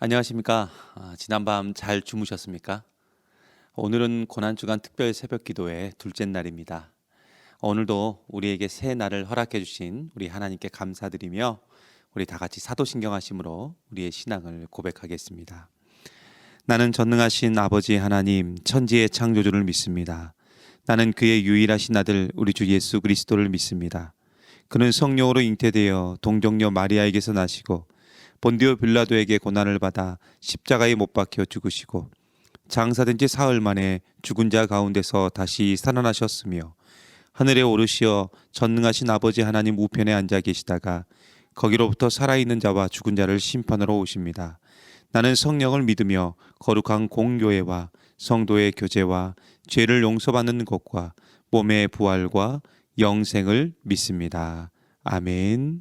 안녕하십니까? 지난밤 잘 주무셨습니까? 오늘은 고난주간 특별 새벽 기도의 둘째 날입니다. 오늘도 우리에게 새 날을 허락해 주신 우리 하나님께 감사드리며 우리 다 같이 사도신경하심으로 우리의 신앙을 고백하겠습니다. 나는 전능하신 아버지 하나님 천지의 창조주를 믿습니다. 나는 그의 유일하신 아들 우리 주 예수 그리스도를 믿습니다. 그는 성령으로 잉태되어 동정녀 마리아에게서 나시고 본디오 빌라도에게 고난을 받아 십자가에 못 박혀 죽으시고 장사된 지 사흘 만에 죽은 자 가운데서 다시 살아나셨으며 하늘에 오르시어 전능하신 아버지 하나님 우편에 앉아 계시다가 거기로부터 살아있는 자와 죽은 자를 심판하러 오십니다. 나는 성령을 믿으며 거룩한 공교회와 성도의 교제와 죄를 용서받는 것과 몸의 부활과 영생을 믿습니다. 아멘.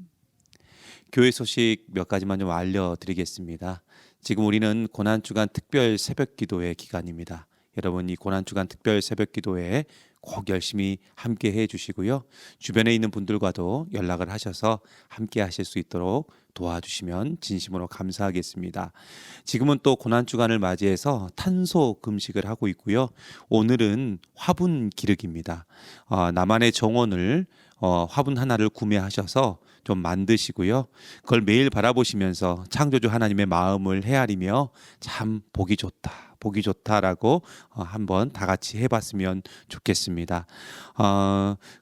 교회 소식 몇 가지만 좀 알려드리겠습니다. 지금 우리는 고난주간 특별 새벽기도의 기간입니다. 여러분 이 고난주간 특별 새벽기도에 꼭 열심히 함께 해주시고요. 주변에 있는 분들과도 연락을 하셔서 함께 하실 수 있도록 도와주시면 진심으로 감사하겠습니다. 지금은 또 고난주간을 맞이해서 탄소 금식을 하고 있고요. 오늘은 화분 기르기입니다. 나만의 정원을 화분 하나를 구매하셔서 좀 만드시고요. 그걸 매일 바라보시면서 창조주 하나님의 마음을 헤아리며 참 보기 좋다라고 한번 다 같이 해봤으면 좋겠습니다.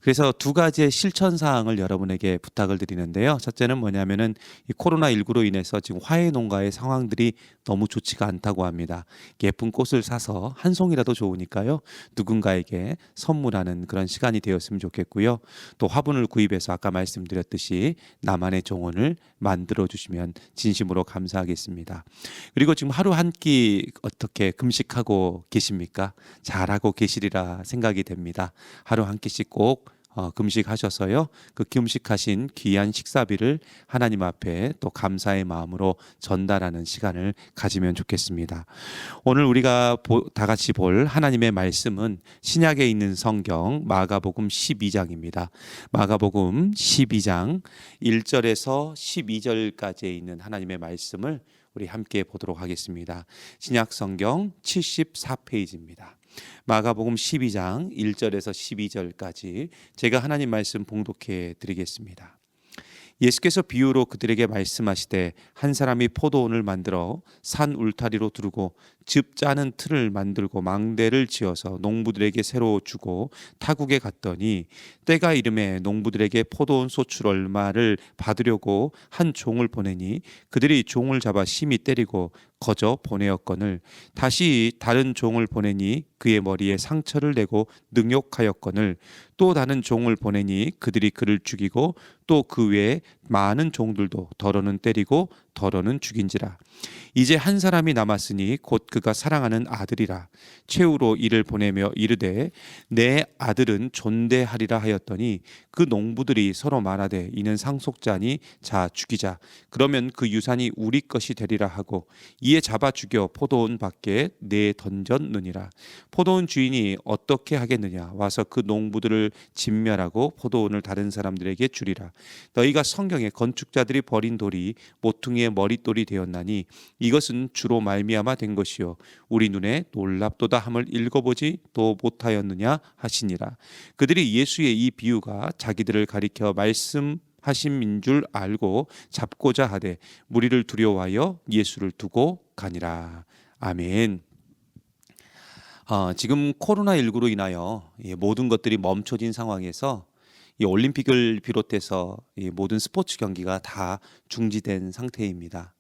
그래서 두 가지의 실천 사항을 여러분에게 부탁을 드리는데요. 첫째는 뭐냐면은 이 코로나19로 인해서 지금 화훼 농가의 상황들이 너무 좋지가 않다고 합니다. 예쁜 꽃을 사서 한 송이라도 좋으니까요. 누군가에게 선물하는 그런 시간이 되었으면 좋겠고요. 또 화분을 구입해서 아까 말씀드렸듯이 나만의 정원을 만들어 주시면 진심으로 감사하겠습니다. 그리고 지금 하루 한 끼 어떻게 금식하고 계십니까? 잘하고 계시리라 생각이 됩니다. 하루 한 끼씩 꼭 금식하셔서요. 그 금식하신 귀한 식사비를 하나님 앞에 또 감사의 마음으로 전달하는 시간을 가지면 좋겠습니다. 오늘 우리가 다 같이 볼 하나님의 말씀은 신약에 있는 성경 마가복음 12장입니다. 마가복음 12장 1절에서 12절까지에 있는 하나님의 말씀을 우리 함께 보도록 하겠습니다. 신약 성경 74페이지입니다. 마가복음 12장 1절에서 12절까지 제가 하나님 말씀 봉독해 드리겠습니다. 예수께서 비유로 그들에게 말씀하시되 한 사람이 포도원을 만들어 산 울타리로 두르고 즙 짜는 틀을 만들고 망대를 지어서 농부들에게 새로 주고 타국에 갔더니 때가 이름에 농부들에게 포도원 소출 얼마를 받으려고 한 종을 보내니 그들이 종을 잡아 심히 때리고 거저 보내었거늘 다시 다른 종을 보내니 그의 머리에 상처를 내고 능욕하였거늘 또 다른 종을 보내니 그들이 그를 죽이고 또 그 외에 많은 종들도 더러는 때리고 더러는 죽인지라. 이제 한 사람이 남았으니 곧 그가 사랑하는 아들이라. 최후로 이를 보내며 이르되 내 아들은 존대하리라 하였더니 그 농부들이 서로 말하되 이는 상속자니 자 죽이자. 그러면 그 유산이 우리 것이 되리라 하고 이에 잡아 죽여 포도원 밖에 내 던졌느니라. 포도원 주인이 어떻게 하겠느냐? 와서 그 농부들을 진멸하고 포도원을 다른 사람들에게 주리라. 너희가 성경에 건축자들이 버린 돌이 모퉁이의 머릿돌이 되었나니 이것은 주로 말미암아 된 것이요 우리 눈에 놀랍도다 함을 읽어보지 또 못하였느냐 하시니라. 그들이 예수의 이 비유가 자기들을 가리켜 말씀하심인 줄 알고 잡고자 하되 무리를 두려워하여 예수를 두고 가니라. 아멘. 지금 코로나19로 인하여 모든 것들이 멈춰진 상황에서 이 올림픽을 비롯해서 이 모든 스포츠 경기가 다 중지된 상태입니다.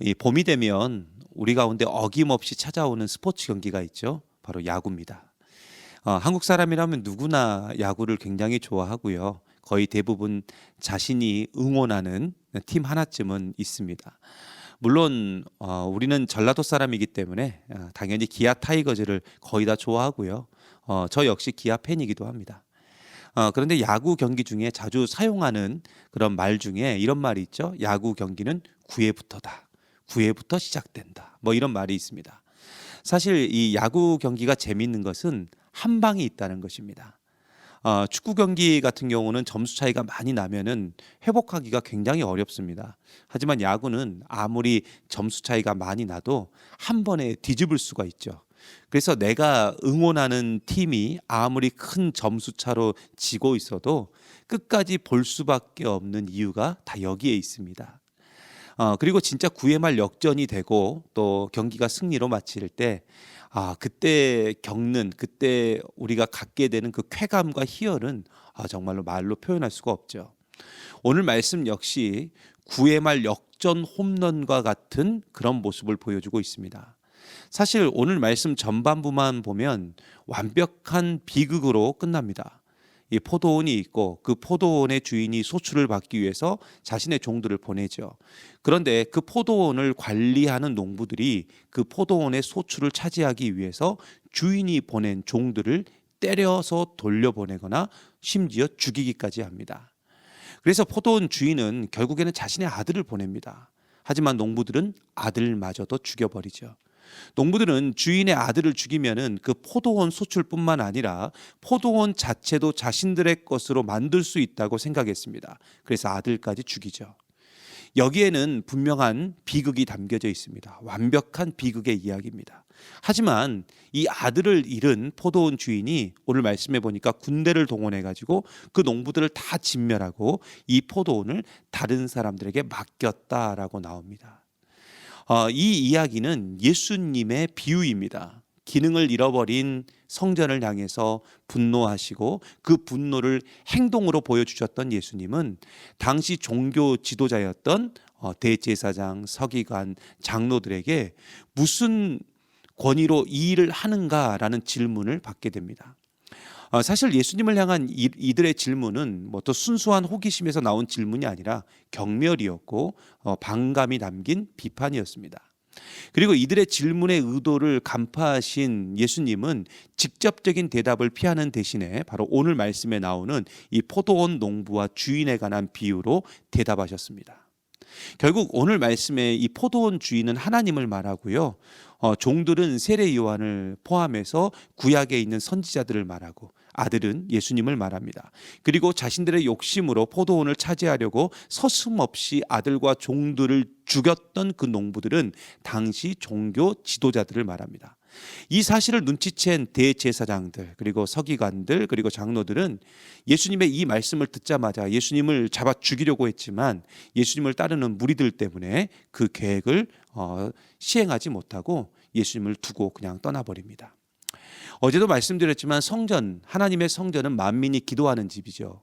이 봄이 되면 우리 가운데 어김없이 찾아오는 스포츠 경기가 있죠. 바로 야구입니다. 한국 사람이라면 누구나 야구를 굉장히 좋아하고요. 거의 대부분 자신이 응원하는 팀 하나쯤은 있습니다. 물론 우리는 전라도 사람이기 때문에 당연히 기아 타이거즈를 거의 다 좋아하고요. 저 역시 기아 팬이기도 합니다. 그런데 야구 경기 중에 자주 사용하는 그런 말 중에 이런 말이 있죠. 야구 경기는 9회부터다. 9회부터 시작된다. 뭐 이런 말이 있습니다. 사실 이 야구 경기가 재미있는 것은 한 방이 있다는 것입니다. 축구 경기 같은 경우는 점수 차이가 많이 나면은 회복하기가 굉장히 어렵습니다. 하지만 야구는 아무리 점수 차이가 많이 나도 한 번에 뒤집을 수가 있죠. 그래서 내가 응원하는 팀이 아무리 큰 점수 차로 지고 있어도 끝까지 볼 수밖에 없는 이유가 다 여기에 있습니다. 그리고 진짜 9회 말 역전이 되고 또 경기가 승리로 마칠 때 그때 우리가 갖게 되는 그 쾌감과 희열은 정말로 말로 표현할 수가 없죠. 오늘 말씀 역시 9회 말 역전 홈런과 같은 그런 모습을 보여주고 있습니다. 사실 오늘 말씀 전반부만 보면 완벽한 비극으로 끝납니다. 이 포도원이 있고 그 포도원의 주인이 소출을 받기 위해서 자신의 종들을 보내죠. 그런데 그 포도원을 관리하는 농부들이 그 포도원의 소출을 차지하기 위해서 주인이 보낸 종들을 때려서 돌려보내거나 심지어 죽이기까지 합니다. 그래서 포도원 주인은 결국에는 자신의 아들을 보냅니다. 하지만 농부들은 아들마저도 죽여버리죠. 농부들은 주인의 아들을 죽이면은 그 포도원 소출뿐만 아니라 포도원 자체도 자신들의 것으로 만들 수 있다고 생각했습니다. 그래서 아들까지 죽이죠. 여기에는 분명한 비극이 담겨져 있습니다. 완벽한 비극의 이야기입니다. 하지만 이 아들을 잃은 포도원 주인이 오늘 말씀해 보니까 군대를 동원해 가지고 그 농부들을 다 진멸하고 이 포도원을 다른 사람들에게 맡겼다라고 나옵니다. 이 이야기는 예수님의 비유입니다. 기능을 잃어버린 성전을 향해서 분노하시고 그 분노를 행동으로 보여주셨던 예수님은 당시 종교 지도자였던 대제사장, 서기관, 장로들에게 무슨 권위로 이 일을 하는가라는 질문을 받게 됩니다. 사실 예수님을 향한 이들의 질문은 또 순수한 호기심에서 나온 질문이 아니라 경멸이었고 반감이 담긴 비판이었습니다. 그리고 이들의 질문의 의도를 간파하신 예수님은 직접적인 대답을 피하는 대신에 바로 오늘 말씀에 나오는 이 포도원 농부와 주인에 관한 비유로 대답하셨습니다. 결국 오늘 말씀에 이 포도원 주인은 하나님을 말하고요. 종들은 세례 요한을 포함해서 구약에 있는 선지자들을 말하고 아들은 예수님을 말합니다. 그리고 자신들의 욕심으로 포도원을 차지하려고 서슴없이 아들과 종들을 죽였던 그 농부들은 당시 종교 지도자들을 말합니다. 이 사실을 눈치챈 대제사장들 그리고 서기관들 그리고 장로들은 예수님의 이 말씀을 듣자마자 예수님을 잡아 죽이려고 했지만 예수님을 따르는 무리들 때문에 그 계획을 시행하지 못하고 예수님을 두고 그냥 떠나버립니다. 어제도 말씀드렸지만 성전, 하나님의 성전은 만민이 기도하는 집이죠.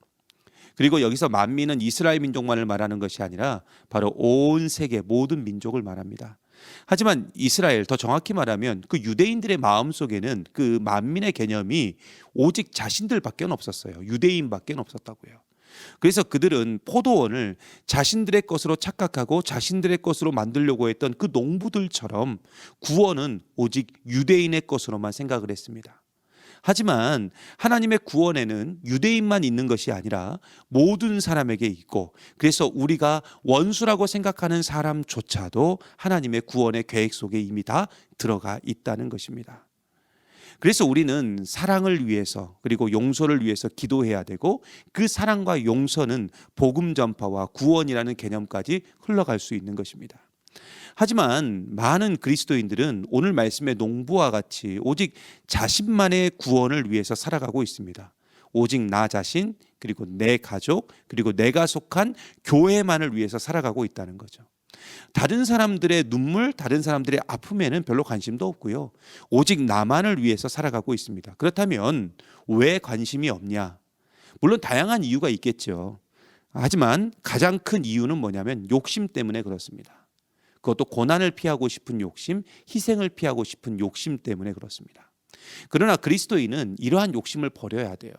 그리고 여기서 만민은 이스라엘 민족만을 말하는 것이 아니라 바로 온 세계 모든 민족을 말합니다. 하지만 이스라엘, 더 정확히 말하면 그 유대인들의 마음속에는 그 만민의 개념이 오직 자신들밖에 없었어요. 유대인밖에 없었다고요. 그래서 그들은 포도원을 자신들의 것으로 착각하고 자신들의 것으로 만들려고 했던 그 농부들처럼 구원은 오직 유대인의 것으로만 생각을 했습니다. 하지만 하나님의 구원에는 유대인만 있는 것이 아니라 모든 사람에게 있고 그래서 우리가 원수라고 생각하는 사람조차도 하나님의 구원의 계획 속에 이미 다 들어가 있다는 것입니다. 그래서 우리는 사랑을 위해서 그리고 용서를 위해서 기도해야 되고 그 사랑과 용서는 복음 전파와 구원이라는 개념까지 흘러갈 수 있는 것입니다. 하지만 많은 그리스도인들은 오늘 말씀의 농부와 같이 오직 자신만의 구원을 위해서 살아가고 있습니다. 오직 나 자신 그리고 내 가족 그리고 내가 속한 교회만을 위해서 살아가고 있다는 거죠. 다른 사람들의 눈물, 다른 사람들의 아픔에는 별로 관심도 없고요. 오직 나만을 위해서 살아가고 있습니다. 그렇다면 왜 관심이 없냐? 물론 다양한 이유가 있겠죠. 하지만 가장 큰 이유는 뭐냐면 욕심 때문에 그렇습니다. 그것도 고난을 피하고 싶은 욕심, 희생을 피하고 싶은 욕심 때문에 그렇습니다. 그러나 그리스도인은 이러한 욕심을 버려야 돼요.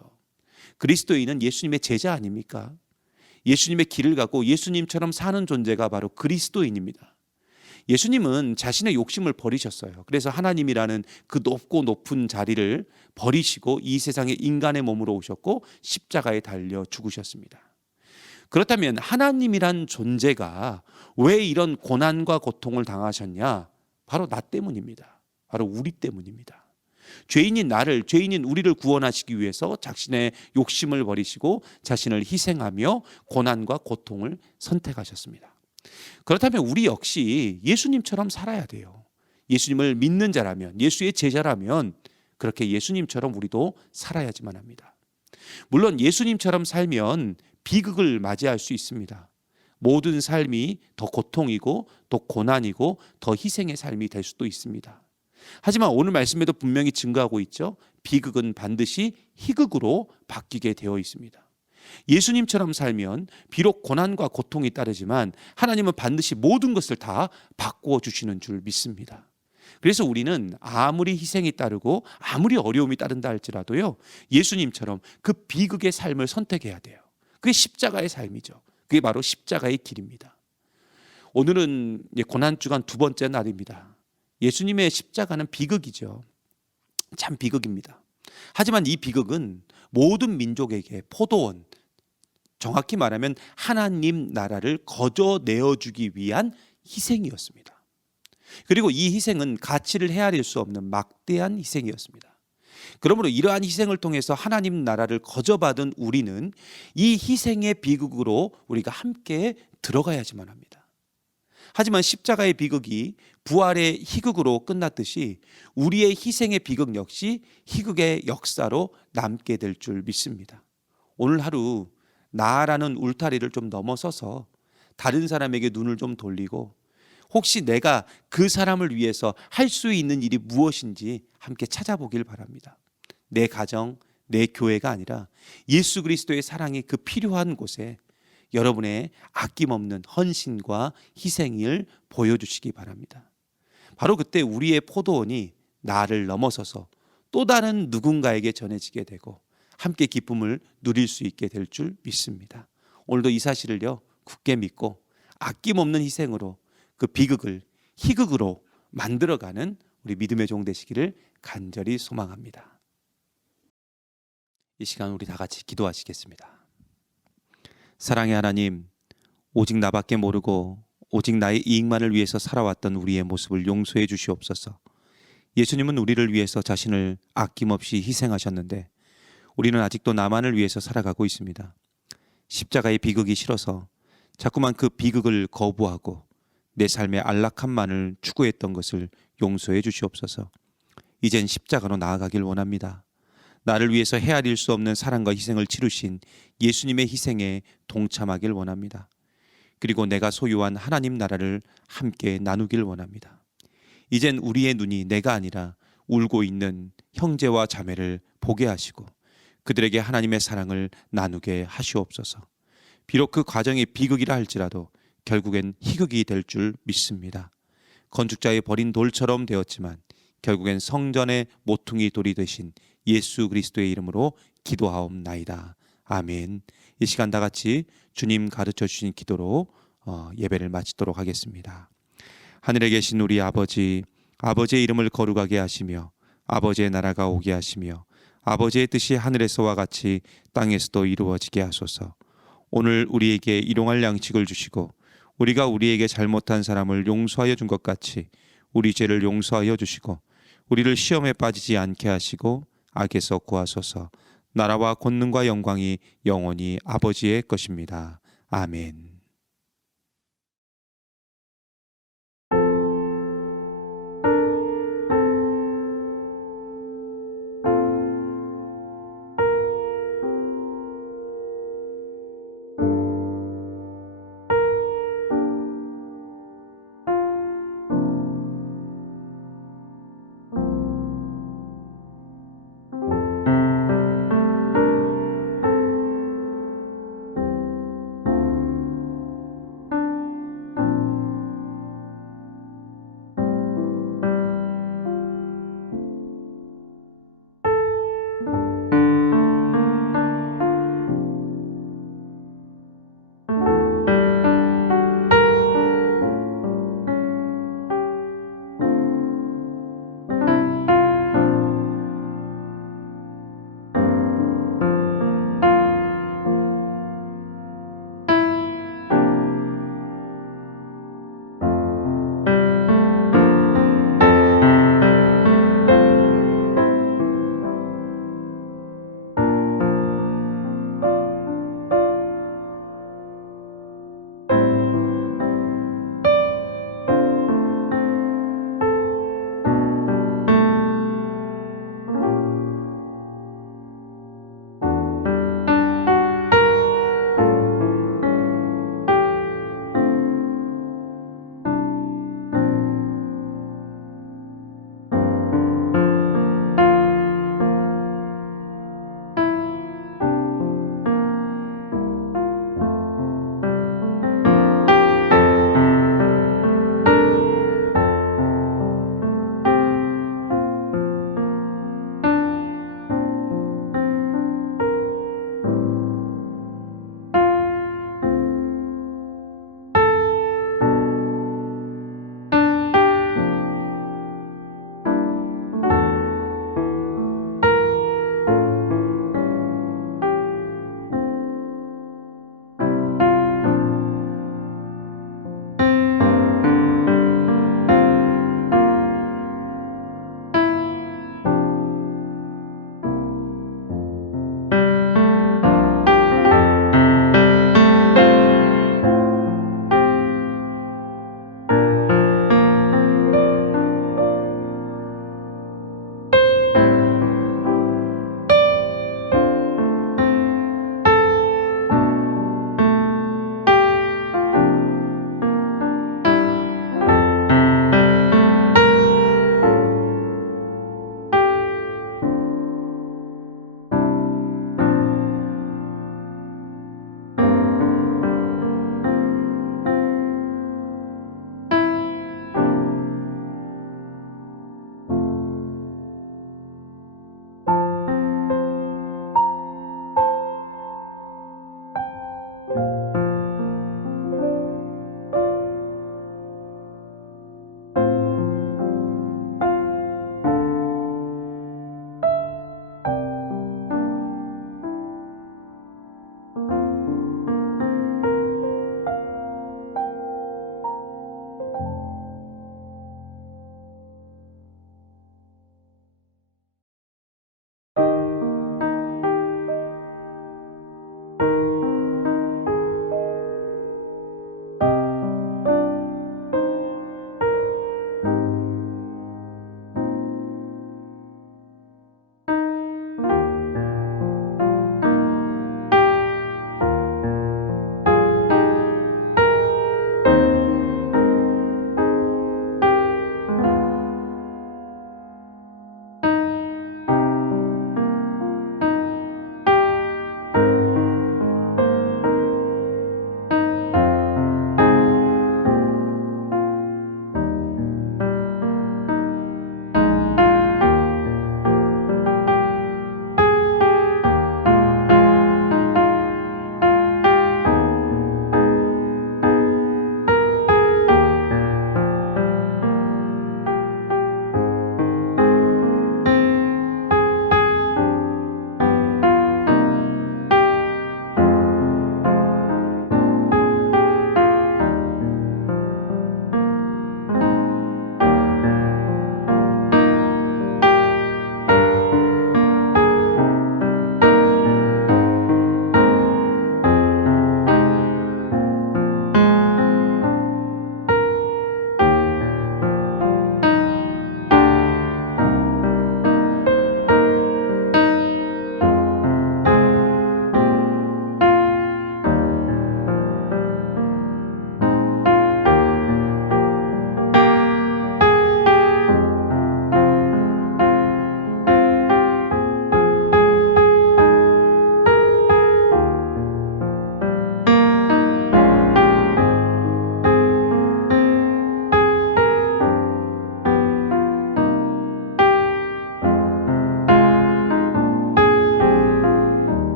그리스도인은 예수님의 제자 아닙니까? 예수님의 길을 가고 예수님처럼 사는 존재가 바로 그리스도인입니다. 예수님은 자신의 욕심을 버리셨어요. 그래서 하나님이라는 그 높고 높은 자리를 버리시고 이 세상에 인간의 몸으로 오셨고 십자가에 달려 죽으셨습니다. 그렇다면 하나님이란 존재가 왜 이런 고난과 고통을 당하셨냐? 바로 나 때문입니다. 바로 우리 때문입니다. 죄인인 우리를 구원하시기 위해서 자신의 욕심을 버리시고 자신을 희생하며 고난과 고통을 선택하셨습니다. 그렇다면 우리 역시 예수님처럼 살아야 돼요. 예수님을 믿는 자라면, 예수의 제자라면 그렇게 예수님처럼 우리도 살아야지만 합니다. 물론 예수님처럼 살면 비극을 맞이할 수 있습니다. 모든 삶이 더 고통이고 더 고난이고 더 희생의 삶이 될 수도 있습니다. 하지만 오늘 말씀에도 분명히 증거하고 있죠. 비극은 반드시 희극으로 바뀌게 되어 있습니다. 예수님처럼 살면 비록 고난과 고통이 따르지만 하나님은 반드시 모든 것을 다 바꾸어 주시는 줄 믿습니다. 그래서 우리는 아무리 희생이 따르고 아무리 어려움이 따른다 할지라도요, 예수님처럼 그 비극의 삶을 선택해야 돼요. 그게 십자가의 삶이죠. 그게 바로 십자가의 길입니다. 오늘은 고난주간 두 번째 날입니다. 예수님의 십자가는 비극이죠. 참 비극입니다. 하지만 이 비극은 모든 민족에게 포도원, 정확히 말하면 하나님 나라를 거저 내어주기 위한 희생이었습니다. 그리고 이 희생은 가치를 헤아릴 수 없는 막대한 희생이었습니다. 그러므로 이러한 희생을 통해서 하나님 나라를 거저받은 우리는 이 희생의 비극으로 우리가 함께 들어가야지만 합니다. 하지만 십자가의 비극이 부활의 희극으로 끝났듯이 우리의 희생의 비극 역시 희극의 역사로 남게 될 줄 믿습니다. 오늘 하루 나라는 울타리를 좀 넘어서서 다른 사람에게 눈을 좀 돌리고 혹시 내가 그 사람을 위해서 할 수 있는 일이 무엇인지 함께 찾아보길 바랍니다. 내 가정, 내 교회가 아니라 예수 그리스도의 사랑이 그 필요한 곳에 여러분의 아낌없는 헌신과 희생을 보여주시기 바랍니다. 바로 그때 우리의 포도원이 나를 넘어서서 또 다른 누군가에게 전해지게 되고 함께 기쁨을 누릴 수 있게 될 줄 믿습니다. 오늘도 이 사실을요 굳게 믿고 아낌없는 희생으로 그 비극을 희극으로 만들어가는 우리 믿음의 종 되시기를 간절히 소망합니다. 이 시간 우리 다 같이 기도하시겠습니다. 사랑의 하나님, 오직 나밖에 모르고 오직 나의 이익만을 위해서 살아왔던 우리의 모습을 용서해 주시옵소서. 예수님은 우리를 위해서 자신을 아낌없이 희생하셨는데 우리는 아직도 나만을 위해서 살아가고 있습니다. 십자가의 비극이 싫어서 자꾸만 그 비극을 거부하고 내 삶의 안락함만을 추구했던 것을 용서해 주시옵소서. 이젠 십자가로 나아가길 원합니다. 나를 위해서 헤아릴 수 없는 사랑과 희생을 치르신 예수님의 희생에 동참하길 원합니다. 그리고 내가 소유한 하나님 나라를 함께 나누길 원합니다. 이젠 우리의 눈이 내가 아니라 울고 있는 형제와 자매를 보게 하시고 그들에게 하나님의 사랑을 나누게 하시옵소서. 비록 그 과정이 비극이라 할지라도 결국엔 희극이 될 줄 믿습니다. 건축자의 버린 돌처럼 되었지만 결국엔 성전의 모퉁이 돌이 되신 예수 그리스도의 이름으로 기도하옵나이다. 아멘. 이 시간 다 같이 주님 가르쳐 주신 기도로 예배를 마치도록 하겠습니다. 하늘에 계신 우리 아버지, 아버지의 이름을 거룩하게 하시며 아버지의 나라가 오게 하시며 아버지의 뜻이 하늘에서와 같이 땅에서도 이루어지게 하소서. 오늘 우리에게 일용할 양식을 주시고 우리가 우리에게 잘못한 사람을 용서하여 준 것 같이 우리 죄를 용서하여 주시고 우리를 시험에 빠지지 않게 하시고 악에서 구하소서. 나라와 권능과 영광이 영원히 아버지의 것입니다. 아멘.